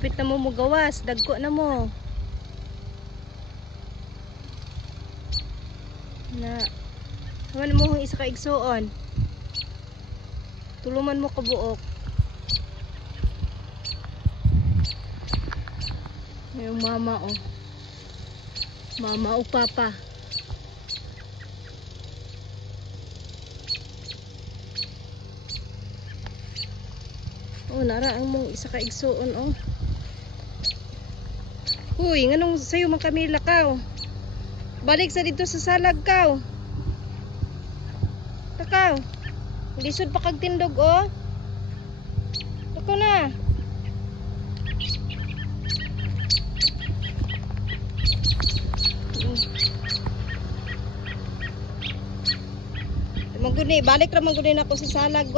Hapit na mo gawas, dagko na mo. Na. Haman mo hong isa ka igsuon. Tuluman mo kabuok. Yung mama oh. Mama o papa. Oh, nara ang mong isa ka igsuon oh. Uy, nganong sayo man kami lakaw. Balik sa dito sa salag kaw. Takaw. Lisod pa kag tindog oh. Takaw na. Maguni, balik ra maguni na ako sa salag.